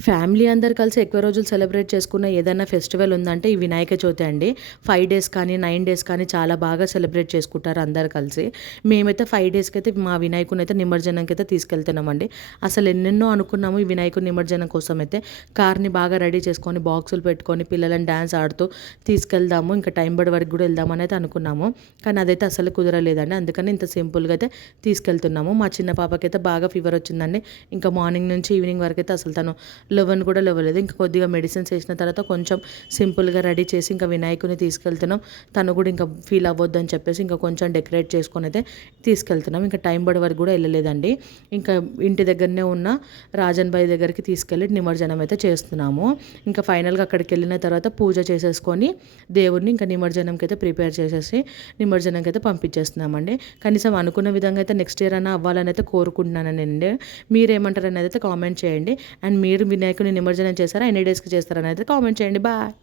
Family అందరూ కలిసి ఎక్కువ రోజులు సెలబ్రేట్ చేసుకున్న ఏదైనా ఫెస్టివల్ ఉందంటే ఈ వినాయక చవితి అండి. 5 డేస్ కానీ, 9 డేస్ కానీ చాలా బాగా సెలబ్రేట్ చేసుకుంటారు అందరూ కలిసి. మేమైతే 5 డేస్‌కైతే మా వినాయకుడినైతే నిమజ్జనంకైతే తీసుకెళ్తున్నామండి. అసలు ఎన్నెన్నో అనుకున్నాము ఈ వినాయకుడి నిమజ్జనం కోసమైతే. కార్‌ని బాగా రెడీ చేసుకొని, బాక్సులు పెట్టుకొని, పిల్లలని డాన్స్ ఆడుతూ తీసుకెళ్దాము. ఇంకా టైం పడే వరకు కూడా వెళ్దామనైతే అనుకున్నాము. కానీ అదైతే అసలు కుదరలేదండి. అందుకని ఇంత సింపుల్‌గా అయితే తీసుకెళ్తున్నాము. మా చిన్న పాపకైతే బాగా ఫీవర్ వచ్చిందండి. ఇంకా మార్నింగ్ నుంచి ఈవినింగ్ వరకైతే అసలు తను లెవెన్ కూడా లేవలేదు. ఇంకా కొద్దిగా మెడిసిన్స్ వేసిన తర్వాత కొంచెం సింపుల్‌గా రెడీ చేసి ఇంకా వినాయకుడిని తీసుకెళ్తున్నాం. తను కూడా ఇంకా ఫీల్ అవ్వద్దని చెప్పేసి ఇంకా కొంచెం డెకరేట్ చేసుకొని అయితే తీసుకెళ్తున్నాం. ఇంకా టైం పడే వరకు కూడా వెళ్ళలేదండి. ఇంకా ఇంటి దగ్గరనే ఉన్న రాజన్ భాయ్ దగ్గరికి తీసుకెళ్ళి నిమజ్జనం అయితే చేస్తున్నాము. ఇంకా ఫైనల్‌గా అక్కడికి వెళ్ళిన తర్వాత పూజ చేసేసుకొని దేవుడిని ఇంకా నిమజ్జనంకి అయితే ప్రిపేర్ చేసేసి నిమజ్జనంకి అయితే పంపించేస్తున్నామండి. కనీసం అనుకున్న విధంగా అయితే నెక్స్ట్ ఇయర్ అయినా అవ్వాలని అయితే కోరుకుంటున్నానండి. మీరేమంటారు అనేది అయితే కామెంట్ చేయండి. అండ్ మీరు వినాయకుడిని నిమజ్జనం చేస్తారా? ఎన్ని డేస్‌కి చేస్తారనేది కామెంట్ చేయండి. బాయ్.